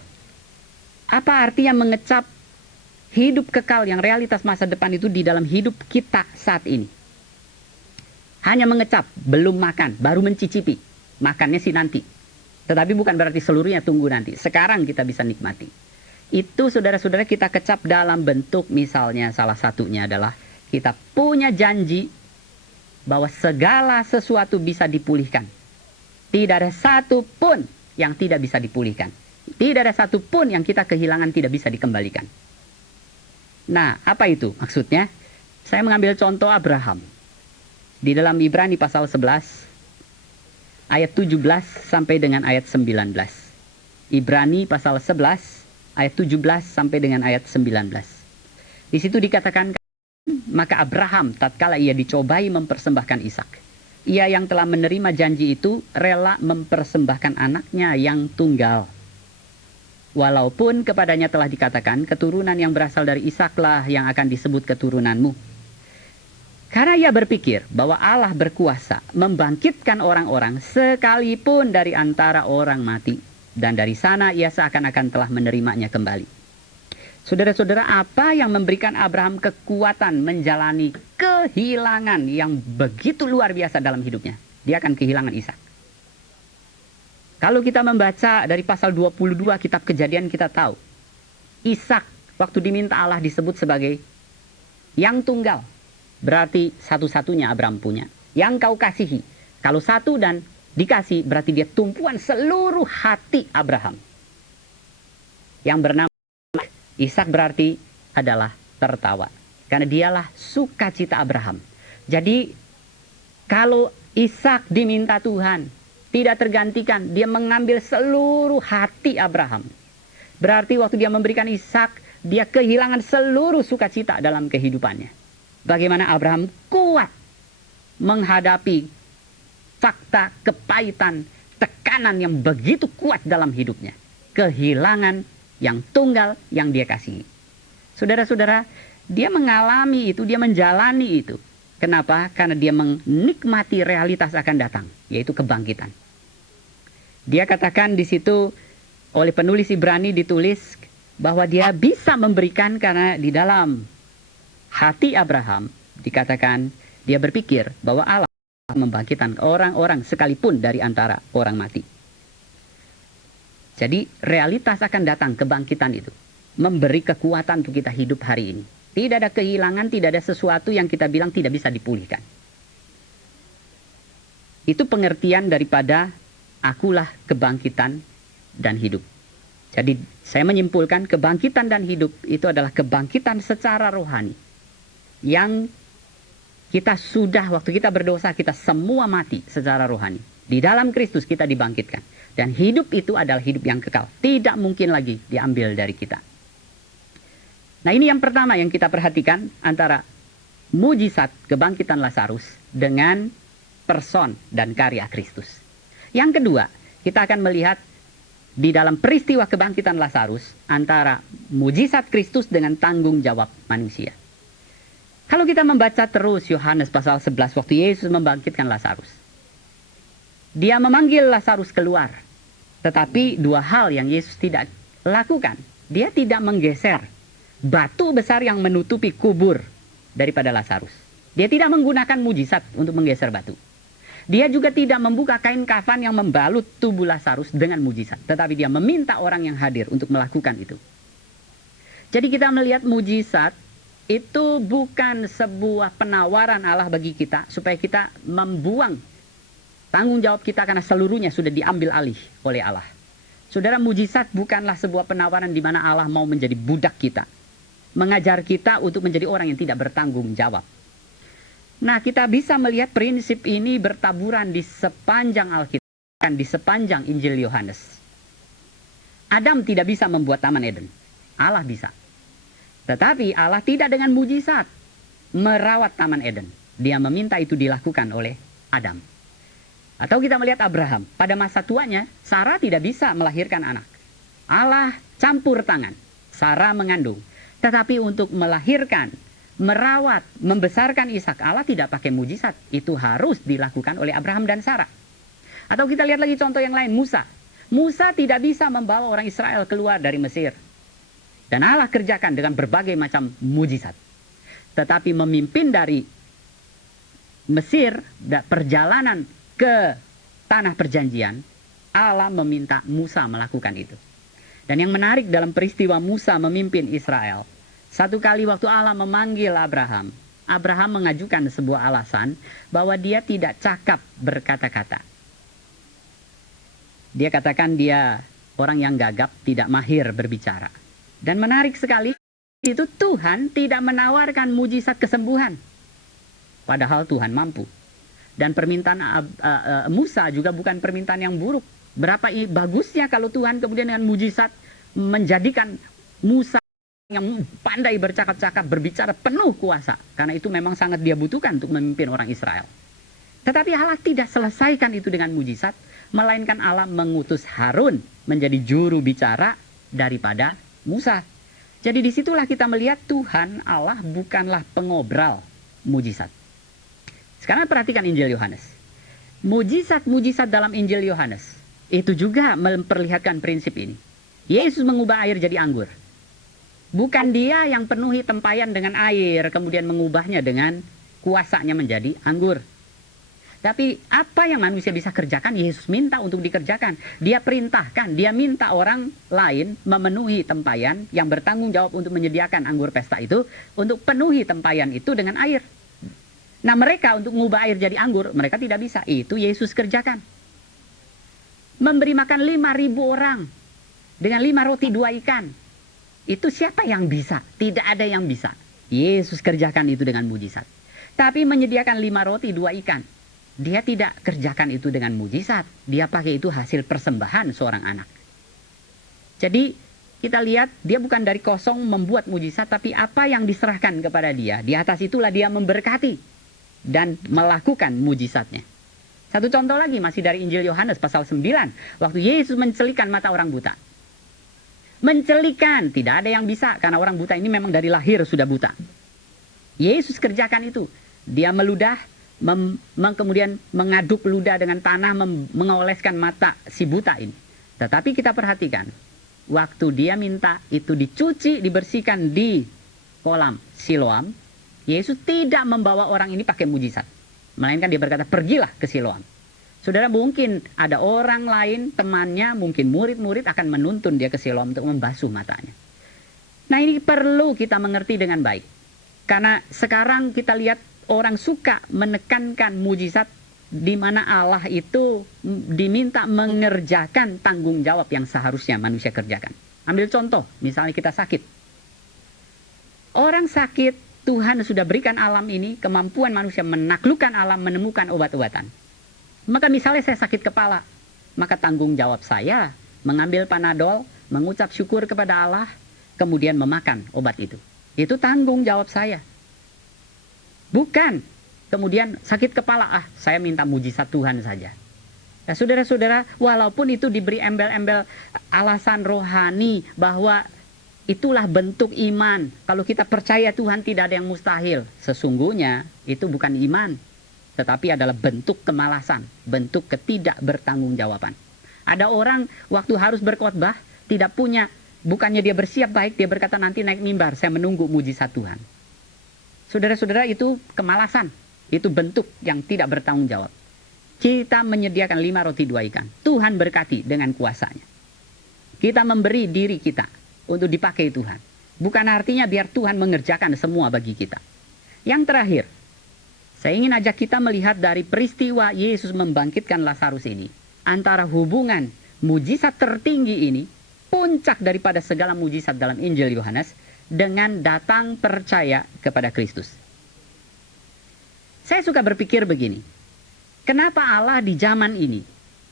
Apa artinya mengecap hidup kekal yang realitas masa depan itu di dalam hidup kita saat ini? Hanya mengecap, belum makan, baru mencicipi. Makannya sih nanti. Tetapi bukan berarti seluruhnya tunggu nanti. Sekarang kita bisa nikmati. Itu saudara-saudara kita kecap dalam bentuk, misalnya salah satunya adalah kita punya janji bahwa segala sesuatu bisa dipulihkan. Tidak ada satu pun yang tidak bisa dipulihkan. Tidak ada satu pun yang kita kehilangan tidak bisa dikembalikan. Nah, apa itu maksudnya? Saya mengambil contoh Abraham. Di dalam Ibrani pasal 11, ayat 17 sampai dengan ayat 19. Ibrani pasal 11, ayat 17 sampai dengan ayat 19. Di situ dikatakan, maka Abraham tatkala ia dicobai mempersembahkan Ishak. Ia yang telah menerima janji itu rela mempersembahkan anaknya yang tunggal. Walaupun kepadanya telah dikatakan, keturunan yang berasal dari Ishaklah yang akan disebut keturunanmu. Karena ia berpikir bahwa Allah berkuasa membangkitkan orang-orang sekalipun dari antara orang mati. Dan dari sana ia seakan-akan telah menerimanya kembali. Saudara-saudara, apa yang memberikan Abraham kekuatan menjalani kehilangan yang begitu luar biasa dalam hidupnya? Dia akan kehilangan Ishak. Kalau kita membaca dari pasal 22 kitab Kejadian, kita tahu Ishak waktu diminta Allah disebut sebagai yang tunggal. Berarti satu-satunya Abraham punya. Yang kau kasihi. Kalau satu dan dikasih berarti dia tumpuan seluruh hati Abraham. Yang bernama Ishak berarti adalah tertawa. Karena dialah sukacita Abraham. Jadi kalau Ishak diminta Tuhan, tidak tergantikan, dia mengambil seluruh hati Abraham. Berarti waktu dia memberikan Ishak, dia kehilangan seluruh sukacita dalam kehidupannya. Bagaimana Abraham kuat menghadapi fakta kepahitan, tekanan yang begitu kuat dalam hidupnya. Kehilangan yang tunggal yang dia kasihi. Saudara-saudara, dia mengalami itu, dia menjalani itu. Kenapa? Karena dia menikmati realitas akan datang, yaitu kebangkitan. Dia katakan di situ oleh penulis Ibrani ditulis bahwa dia bisa memberikan karena di dalam hati Abraham dikatakan dia berpikir bahwa Allah membangkitkan orang-orang sekalipun dari antara orang mati. Jadi realitas akan datang, kebangkitan itu memberi kekuatan untuk kita hidup hari ini. Tidak ada kehilangan, tidak ada sesuatu yang kita bilang tidak bisa dipulihkan. Itu pengertian daripada akulah kebangkitan dan hidup. Jadi saya menyimpulkan kebangkitan dan hidup itu adalah kebangkitan secara rohani. Yang kita sudah, waktu kita berdosa, kita semua mati secara rohani. Di dalam Kristus kita dibangkitkan. Dan hidup itu adalah hidup yang kekal. Tidak mungkin lagi diambil dari kita. Nah, ini yang pertama yang kita perhatikan antara mujizat kebangkitan Lazarus dengan person dan karya Kristus. Yang kedua, kita akan melihat di dalam peristiwa kebangkitan Lazarus antara mujizat Kristus dengan tanggung jawab manusia. Kalau kita membaca terus Yohanes pasal 11 waktu Yesus membangkitkan Lazarus. Dia memanggil Lazarus keluar. Tetapi dua hal yang Yesus tidak lakukan. Dia tidak menggeser batu besar yang menutupi kubur daripada Lazarus. Dia tidak menggunakan mujizat untuk menggeser batu. Dia juga tidak membuka kain kafan yang membalut tubuh Lazarus dengan mujizat. Tetapi dia meminta orang yang hadir untuk melakukan itu. Jadi kita melihat mujizat itu bukan sebuah penawaran Allah bagi kita supaya kita membuang tanggung jawab kita karena seluruhnya sudah diambil alih oleh Allah. Saudara, mujizat bukanlah sebuah penawaran di mana Allah mau menjadi budak kita, mengajar kita untuk menjadi orang yang tidak bertanggung jawab. Nah, kita bisa melihat prinsip ini bertaburan di sepanjang Alkitab, di sepanjang Injil Yohanes. Adam tidak bisa membuat Taman Eden, Allah bisa. Tetapi Allah tidak dengan mujizat merawat Taman Eden. Dia meminta itu dilakukan oleh Adam. Atau kita melihat Abraham. Pada masa tuanya, Sarah tidak bisa melahirkan anak. Allah campur tangan. Sarah mengandung. Tetapi untuk melahirkan, merawat, membesarkan Ishak, Allah tidak pakai mujizat. Itu harus dilakukan oleh Abraham dan Sarah. Atau kita lihat lagi contoh yang lain, Musa. Musa tidak bisa membawa orang Israel keluar dari Mesir. Dan Allah kerjakan dengan berbagai macam mujizat. Tetapi memimpin dari Mesir, perjalanan ke tanah perjanjian, Allah meminta Musa melakukan itu. Dan yang menarik dalam peristiwa Musa memimpin Israel, satu kali waktu Allah memanggil Abraham, Abraham mengajukan sebuah alasan bahwa dia tidak cakap berkata-kata. Dia katakan dia orang yang gagap, tidak mahir berbicara. Dan menarik sekali, itu Tuhan tidak menawarkan mujizat kesembuhan. Padahal Tuhan mampu. Dan permintaan Musa juga bukan permintaan yang buruk. Berapa bagusnya kalau Tuhan kemudian dengan mujizat menjadikan Musa yang pandai bercakap-cakap, berbicara penuh kuasa. Karena itu memang sangat dia butuhkan untuk memimpin orang Israel. Tetapi Allah tidak selesaikan itu dengan mujizat, melainkan Allah mengutus Harun menjadi juru bicara daripada Musa. Jadi disitulah kita melihat Tuhan Allah bukanlah pengobral mujizat. Sekarang perhatikan Injil Yohanes. Mujizat-mujizat dalam Injil Yohanes itu juga memperlihatkan prinsip ini. Yesus mengubah air jadi anggur. Bukan dia yang penuhi tempayan dengan air, kemudian mengubahnya dengan kuasanya menjadi anggur. Tapi apa yang manusia bisa kerjakan, Yesus minta untuk dikerjakan. Dia perintahkan, dia minta orang lain memenuhi tempayan yang bertanggung jawab untuk menyediakan anggur pesta itu, untuk penuhi tempayan itu dengan air. Nah mereka untuk mengubah air jadi anggur, mereka tidak bisa. Itu Yesus kerjakan. Memberi makan 5.000 orang dengan 5 roti 2 ikan. Itu siapa yang bisa? Tidak ada yang bisa. Yesus kerjakan itu dengan mujizat. Tapi menyediakan 5 roti 2 ikan, dia tidak kerjakan itu dengan mujizat. Dia pakai itu hasil persembahan seorang anak. Jadi kita lihat dia bukan dari kosong membuat mujizat, tapi apa yang diserahkan kepada dia, di atas itulah dia memberkati dan melakukan mujizatnya. Satu contoh lagi masih dari Injil Yohanes pasal 9. Waktu Yesus mencelikan mata orang buta. Mencelikan, tidak ada yang bisa karena orang buta ini memang dari lahir sudah buta. Yesus kerjakan itu. Dia meludah, kemudian mengaduk ludah dengan tanah, mengoleskan mata si buta ini. Tetapi kita perhatikan, waktu dia minta itu dicuci, dibersihkan di kolam Siloam, Yesus tidak membawa orang ini pakai mujizat. Melainkan dia berkata, pergilah ke Siloam. Saudara, mungkin ada orang lain, temannya, mungkin murid-murid akan menuntun dia ke Siloam untuk membasuh matanya. Nah ini perlu kita mengerti dengan baik. Karena sekarang kita lihat orang suka menekankan mujizat di mana Allah itu diminta mengerjakan tanggung jawab yang seharusnya manusia kerjakan. Ambil contoh, misalnya kita sakit. Orang sakit, Tuhan sudah berikan alam ini kemampuan manusia menaklukkan alam, menemukan obat-obatan. Maka misalnya saya sakit kepala, maka tanggung jawab saya mengambil Panadol, mengucap syukur kepada Allah, kemudian memakan obat itu. Itu tanggung jawab saya. Bukan kemudian sakit kepala, saya minta mujizat Tuhan saja. Ya, saudara-saudara, walaupun itu diberi embel-embel alasan rohani bahwa itulah bentuk iman. Kalau kita percaya Tuhan tidak ada yang mustahil. Sesungguhnya itu bukan iman. Tetapi adalah bentuk kemalasan. Bentuk ketidakbertanggungjawaban. Ada orang waktu harus berkhotbah tidak punya. Bukannya dia bersiap baik. Dia berkata nanti naik mimbar. Saya menunggu mujizat Tuhan. Saudara-saudara, itu kemalasan. Itu bentuk yang tidak bertanggung jawab. Kita menyediakan 5 roti 2 ikan. Tuhan berkati dengan kuasanya. Kita memberi diri kita untuk dipakai Tuhan. Bukan artinya biar Tuhan mengerjakan semua bagi kita. Yang terakhir, saya ingin ajak kita melihat dari peristiwa Yesus membangkitkan Lazarus ini. Antara hubungan mujizat tertinggi ini, puncak daripada segala mujizat dalam Injil Yohanes, dengan datang percaya kepada Kristus. Saya suka berpikir begini. Kenapa Allah di zaman ini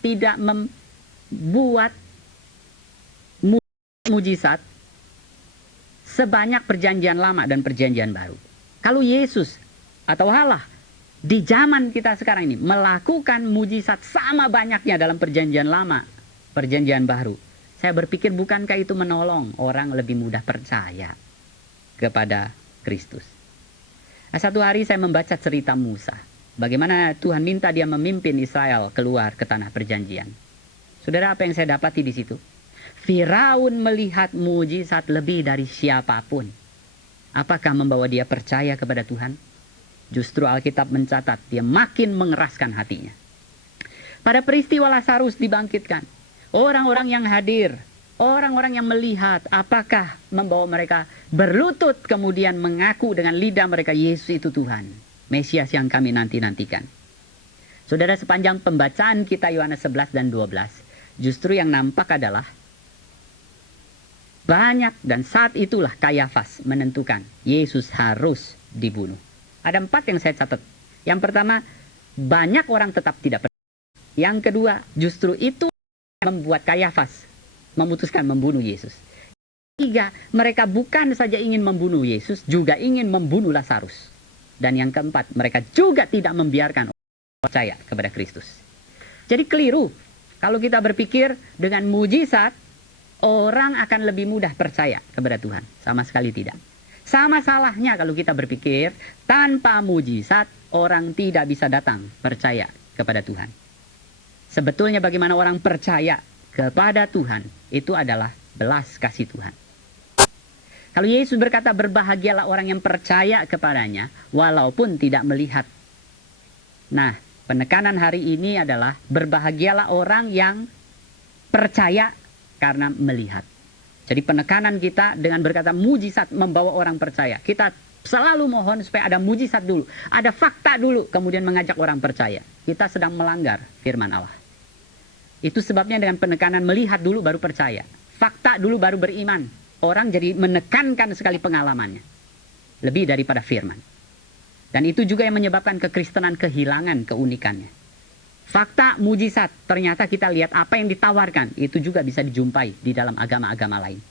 tidak membuat mujizat sebanyak perjanjian lama dan perjanjian baru? Kalau Yesus atau Allah di zaman kita sekarang ini melakukan mujizat sama banyaknya dalam perjanjian lama, perjanjian baru. Saya berpikir bukankah itu menolong orang lebih mudah percaya kepada Kristus. Nah, satu hari saya membaca cerita Musa. Bagaimana Tuhan minta dia memimpin Israel keluar ke tanah perjanjian. Saudara, apa yang saya dapati di situ? Firaun melihat mujizat lebih dari siapapun. Apakah membawa dia percaya kepada Tuhan? Justru Alkitab mencatat dia makin mengeraskan hatinya. Pada peristiwa Lazarus dibangkitkan, orang-orang yang hadir, orang-orang yang melihat, apakah membawa mereka berlutut kemudian mengaku dengan lidah mereka, Yesus itu Tuhan, Mesias yang kami nanti-nantikan. Saudara, sepanjang pembacaan kita Yohanes 11 dan 12, justru yang nampak adalah banyak, dan saat itulah Kayafas menentukan Yesus harus dibunuh. Ada 4 yang saya catat. Yang pertama, banyak orang tetap tidak percaya. Yang kedua, justru itu membuat Kayafas memutuskan membunuh Yesus. Ketiga, mereka bukan saja ingin membunuh Yesus, juga ingin membunuh Lazarus. Dan yang keempat, mereka juga tidak membiarkan orang percaya kepada Kristus. Jadi keliru kalau kita berpikir dengan mujizat orang akan lebih mudah percaya kepada Tuhan. Sama sekali tidak. Sama salahnya kalau kita berpikir tanpa mujizat orang tidak bisa datang percaya kepada Tuhan. Sebetulnya bagaimana orang percaya kepada Tuhan itu adalah belas kasih Tuhan. Kalau Yesus berkata berbahagialah orang yang percaya kepadanya walaupun tidak melihat. Nah, penekanan hari ini adalah berbahagialah orang yang percaya karena melihat. Jadi penekanan kita dengan berkata mujizat membawa orang percaya. Kita selalu mohon supaya ada mujizat dulu, ada fakta dulu, kemudian mengajak orang percaya. Kita sedang melanggar firman Allah. Itu sebabnya dengan penekanan melihat dulu baru percaya. Fakta dulu baru beriman. Orang jadi menekankan sekali pengalamannya. Lebih daripada firman. Dan itu juga yang menyebabkan kekristenan kehilangan keunikannya. Fakta mujizat, ternyata kita lihat apa yang ditawarkan, itu juga bisa dijumpai di dalam agama-agama lain.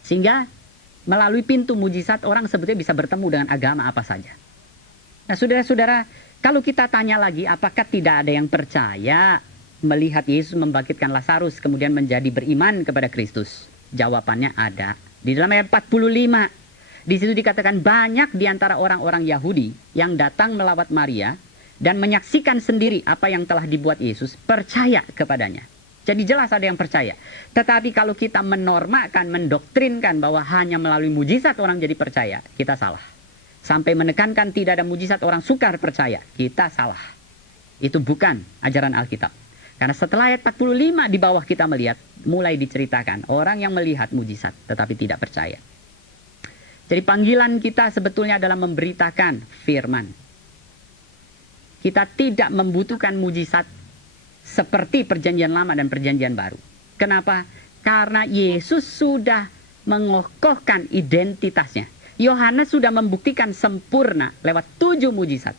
Sehingga melalui pintu mujizat orang sebetulnya bisa bertemu dengan agama apa saja. Nah saudara-saudara, kalau kita tanya lagi apakah tidak ada yang percaya melihat Yesus membangkitkan Lazarus kemudian menjadi beriman kepada Kristus? Jawabannya ada. Di dalam ayat 45, di situ dikatakan banyak di antara orang-orang Yahudi yang datang melawat Maria dan menyaksikan sendiri apa yang telah dibuat Yesus, percaya kepadanya. Jadi jelas ada yang percaya. Tetapi kalau kita menormakan, mendoktrinkan bahwa hanya melalui mujizat orang jadi percaya, kita salah. Sampai menekankan tidak ada mujizat orang sukar percaya, kita salah. Itu bukan ajaran Alkitab. Karena setelah ayat 45 di bawah kita melihat, mulai diceritakan orang yang melihat mujizat tetapi tidak percaya. Jadi panggilan kita sebetulnya adalah memberitakan firman. Kita tidak membutuhkan mujizat seperti perjanjian lama dan perjanjian baru. Kenapa? Karena Yesus sudah mengokohkan identitasnya. Yohanes sudah membuktikan sempurna lewat 7 mujizat.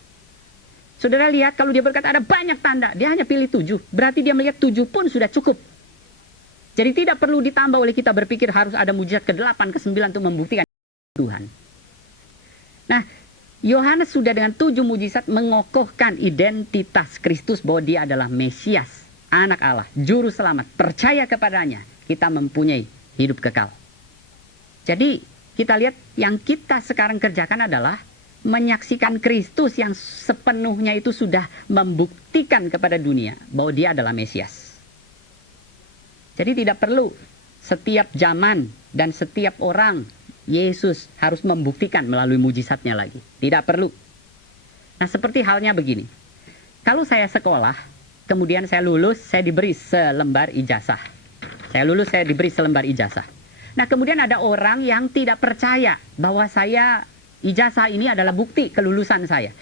Saudara lihat kalau dia berkata ada banyak tanda, dia hanya pilih 7. Berarti dia melihat 7 pun sudah cukup. Jadi tidak perlu ditambah oleh kita berpikir harus ada mujizat ke-8, ke-9 untuk membuktikan Tuhan. Nah, Yohanes sudah dengan 7 mujizat mengokohkan identitas Kristus bahwa dia adalah Mesias, anak Allah, juru selamat. Percaya kepadanya, kita mempunyai hidup kekal. Jadi kita lihat yang kita sekarang kerjakan adalah menyaksikan Kristus yang sepenuhnya itu sudah membuktikan kepada dunia bahwa dia adalah Mesias. Jadi tidak perlu setiap zaman dan setiap orang Yesus harus membuktikan melalui mujizatnya lagi. Tidak perlu. Nah seperti halnya begini. Kalau saya sekolah, kemudian saya lulus, saya diberi selembar ijazah. Saya lulus, saya diberi selembar ijazah. Nah kemudian ada orang yang tidak percaya bahwa ijazah ini adalah bukti kelulusan saya.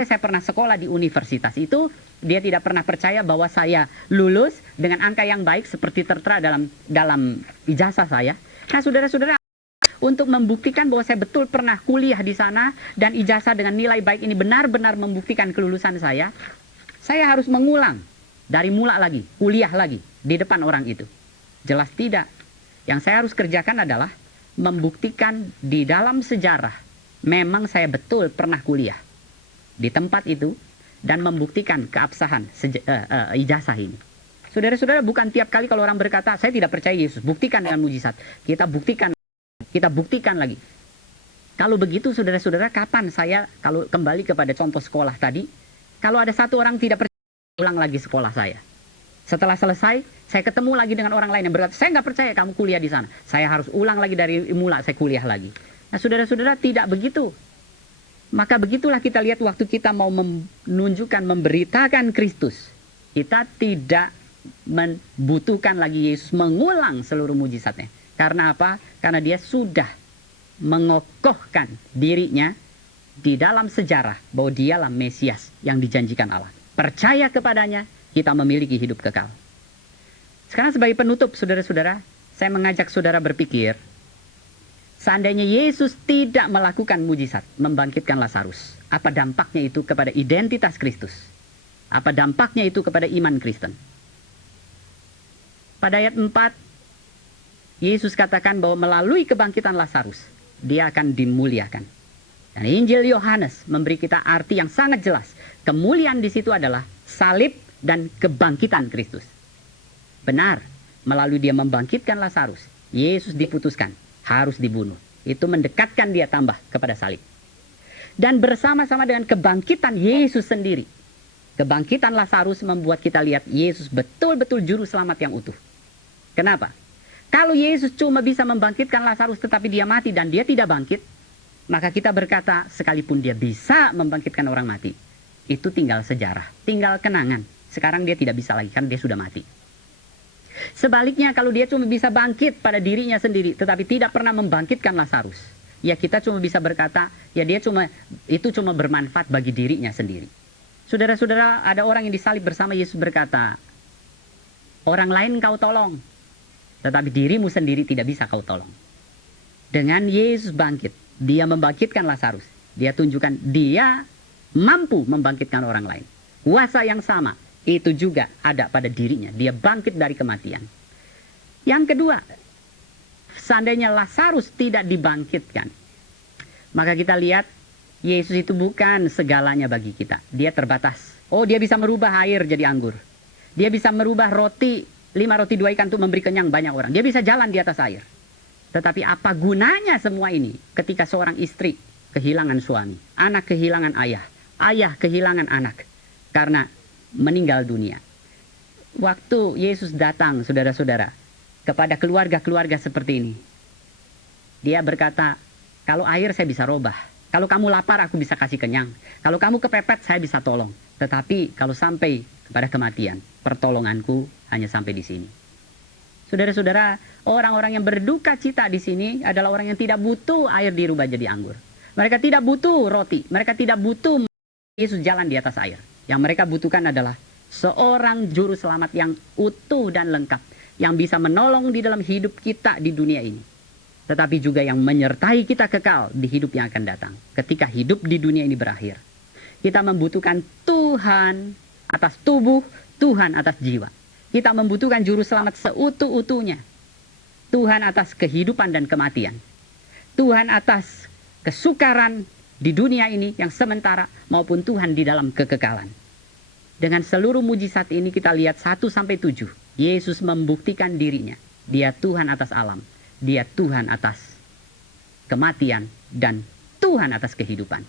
Saya pernah sekolah di universitas itu, dia tidak pernah percaya bahwa saya lulus dengan angka yang baik seperti tertera dalam ijazah saya. Nah saudara-saudara, untuk membuktikan bahwa saya betul pernah kuliah di sana dan ijazah dengan nilai baik ini benar-benar membuktikan kelulusan saya harus mengulang dari mula lagi, kuliah lagi di depan orang itu. Jelas tidak. Yang saya harus kerjakan adalah membuktikan di dalam sejarah memang saya betul pernah kuliah. di tempat itu dan membuktikan keabsahan ijazah ini. Saudara-saudara, bukan tiap kali kalau orang berkata, saya tidak percaya Yesus, buktikan dengan mujizat. Kita buktikan lagi. Kalau begitu, saudara-saudara, kapan saya, kalau kembali kepada contoh sekolah tadi, kalau ada satu orang tidak percaya, ulang lagi sekolah saya. Setelah selesai, saya ketemu lagi dengan orang lain yang berkata, saya nggak percaya kamu kuliah di sana. Saya harus ulang lagi dari mula, saya kuliah lagi. Nah, saudara-saudara, tidak begitu. Maka begitulah kita lihat waktu kita mau menunjukkan, memberitakan Kristus. Kita tidak membutuhkan lagi Yesus mengulang seluruh mujizatnya. Karena apa? Karena dia sudah mengokohkan dirinya di dalam sejarah bahwa dialah Mesias yang dijanjikan Allah. Percaya kepadanya, kita memiliki hidup kekal. Sekarang sebagai penutup, saudara-saudara, saya mengajak saudara berpikir, seandainya Yesus tidak melakukan mujizat, membangkitkan Lazarus, apa dampaknya itu kepada identitas Kristus? Apa dampaknya itu kepada iman Kristen? Pada ayat 4, Yesus katakan bahwa melalui kebangkitan Lazarus, dia akan dimuliakan. Dan Injil Yohanes memberi kita arti yang sangat jelas. Kemuliaan di situ adalah salib dan kebangkitan Kristus. Benar, melalui dia membangkitkan Lazarus, Yesus diputuskan harus dibunuh. Itu mendekatkan dia tambah kepada salib. Dan bersama-sama dengan kebangkitan Yesus sendiri, kebangkitan Lazarus membuat kita lihat Yesus betul-betul juru selamat yang utuh. Kenapa? Kalau Yesus cuma bisa membangkitkan Lazarus tetapi dia mati dan dia tidak bangkit, maka kita berkata sekalipun dia bisa membangkitkan orang mati, itu tinggal sejarah, tinggal kenangan. Sekarang dia tidak bisa lagi karena dia sudah mati. Sebaliknya kalau dia cuma bisa bangkit pada dirinya sendiri tetapi tidak pernah membangkitkan Lazarus, ya kita cuma bisa berkata, ya itu cuma bermanfaat bagi dirinya sendiri. Saudara-saudara, ada orang yang disalib bersama Yesus berkata, orang lain kau tolong, tetapi dirimu sendiri tidak bisa kau tolong. Dengan Yesus bangkit, dia membangkitkan Lazarus. Dia tunjukkan dia mampu membangkitkan orang lain. Kuasa yang sama, itu juga ada pada dirinya. Dia bangkit dari kematian. Yang kedua, seandainya Lazarus tidak dibangkitkan, maka kita lihat Yesus itu bukan segalanya bagi kita. Dia terbatas. Oh, dia bisa merubah air jadi anggur. Dia bisa merubah 5 roti 2 ikan untuk memberi kenyang banyak orang. Dia bisa jalan di atas air. Tetapi apa gunanya semua ini ketika seorang istri kehilangan suami, anak kehilangan ayah, ayah kehilangan anak karena meninggal dunia. Waktu Yesus datang, saudara-saudara, kepada keluarga-keluarga seperti ini, dia berkata, kalau air saya bisa robah, kalau kamu lapar aku bisa kasih kenyang, kalau kamu kepepet saya bisa tolong, tetapi kalau sampai kepada kematian, pertolonganku hanya sampai di sini. Saudara-saudara, orang-orang yang berduka cita di sini adalah orang yang tidak butuh air dirubah jadi anggur. Mereka tidak butuh roti, mereka tidak butuh Yesus jalan di atas air. Yang mereka butuhkan adalah seorang juru selamat yang utuh dan lengkap, yang bisa menolong di dalam hidup kita di dunia ini, tetapi juga yang menyertai kita kekal di hidup yang akan datang. Ketika hidup di dunia ini berakhir, kita membutuhkan Tuhan atas tubuh, Tuhan atas jiwa. Kita membutuhkan juru selamat seutuh-utuhnya. Tuhan atas kehidupan dan kematian. Tuhan atas kesukaran di dunia ini yang sementara maupun Tuhan di dalam kekekalan. Dengan seluruh mujizat ini kita lihat 1-7. Yesus membuktikan dirinya. Dia Tuhan atas alam. Dia Tuhan atas kematian dan Tuhan atas kehidupan.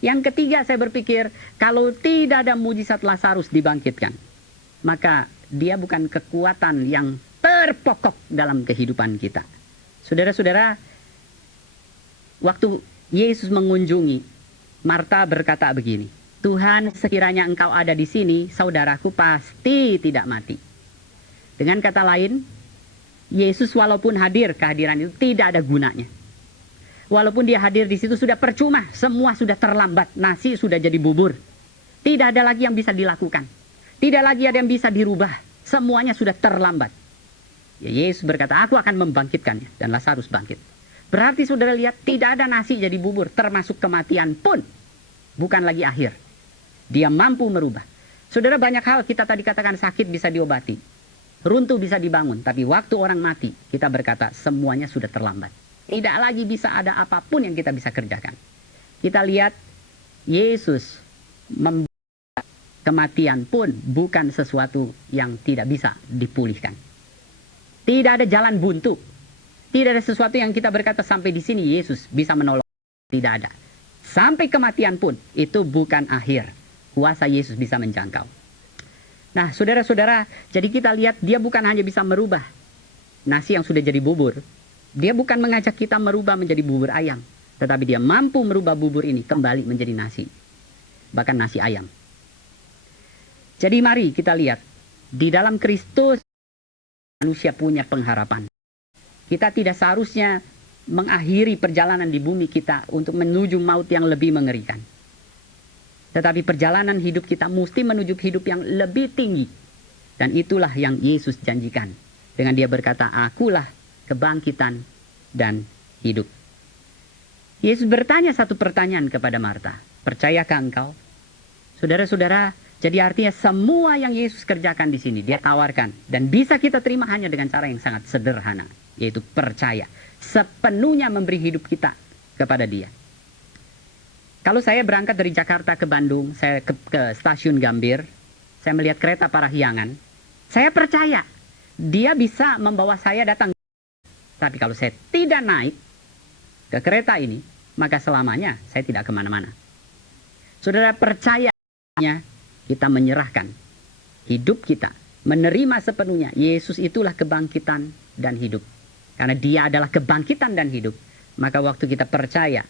Yang ketiga saya berpikir, kalau tidak ada mujizat Lazarus dibangkitkan, maka dia bukan kekuatan yang terpokok dalam kehidupan kita. Saudara-saudara, waktu Yesus mengunjungi, Marta berkata begini, Tuhan, sekiranya engkau ada di sini, saudaraku pasti tidak mati. Dengan kata lain, Yesus walaupun hadir, kehadiran itu tidak ada gunanya. Walaupun dia hadir di situ sudah percuma, semua sudah terlambat, nasi sudah jadi bubur. Tidak ada lagi yang bisa dilakukan. Tidak lagi ada yang bisa dirubah. Semuanya sudah terlambat. Ya, Yesus berkata, aku akan membangkitkannya. Dan Lazarus bangkit. Berarti saudara lihat, tidak ada nasi jadi bubur, termasuk kematian pun. Bukan lagi akhir. Dia mampu merubah. Saudara, banyak hal kita tadi katakan sakit bisa diobati. Runtuh bisa dibangun. Tapi waktu orang mati, kita berkata, semuanya sudah terlambat. Tidak lagi bisa ada apapun yang kita bisa kerjakan. Kita lihat Yesus membuat kematian pun bukan sesuatu yang tidak bisa dipulihkan. Tidak ada jalan buntu. Tidak ada sesuatu yang kita berkata sampai di sini Yesus bisa menolong. Tidak ada. Sampai kematian pun itu bukan akhir. Kuasa Yesus bisa menjangkau. Nah, saudara-saudara, jadi kita lihat dia bukan hanya bisa merubah nasi yang sudah jadi bubur. Dia bukan mengajak kita merubah menjadi bubur ayam. Tetapi dia mampu merubah bubur ini kembali menjadi nasi. Bahkan nasi ayam. Jadi mari kita lihat. Di dalam Kristus manusia punya pengharapan. Kita tidak seharusnya mengakhiri perjalanan di bumi kita untuk menuju maut yang lebih mengerikan. Tetapi perjalanan hidup kita mesti menuju hidup yang lebih tinggi. Dan itulah yang Yesus janjikan. Dengan dia berkata, akulah kebangkitan dan hidup. Yesus bertanya satu pertanyaan kepada Marta. Percayakah engkau? Saudara-saudara, jadi artinya semua yang Yesus kerjakan di sini, dia tawarkan. Dan bisa kita terima hanya dengan cara yang sangat sederhana. Yaitu percaya. Sepenuhnya memberi hidup kita kepada dia. Kalau saya berangkat dari Jakarta ke Bandung, saya ke stasiun Gambir, saya melihat kereta Parahyangan, saya percaya dia bisa membawa saya datang. Tapi kalau saya tidak naik ke kereta ini, maka selamanya saya tidak kemana-mana. Saudara, percayanya kita menyerahkan hidup kita, menerima sepenuhnya. Yesus itulah kebangkitan dan hidup. Karena dia adalah kebangkitan dan hidup, maka waktu kita percaya,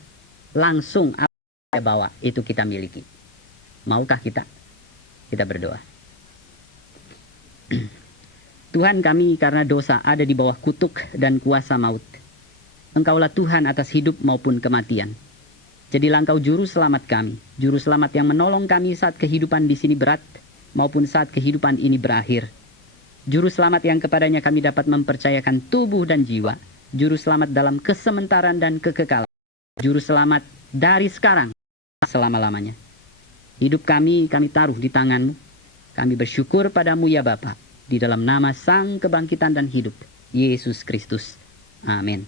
langsung bawa itu kita miliki. Maukah kita? Kita berdoa. Tuhan kami, karena dosa ada di bawah kutuk dan kuasa maut. Engkaulah Tuhan atas hidup maupun kematian. Jadilah Engkau juru selamat kami, juru selamat yang menolong kami saat kehidupan di sini berat maupun saat kehidupan ini berakhir. Juru selamat yang kepadanya kami dapat mempercayakan tubuh dan jiwa, juru selamat dalam kesementaran dan kekekalan, juru selamat dari sekarang selama-lamanya. Hidup kami taruh di tangan-Mu. Kami bersyukur padamu ya Bapa, di dalam nama Sang Kebangkitan dan Hidup, Yesus Kristus. Amin.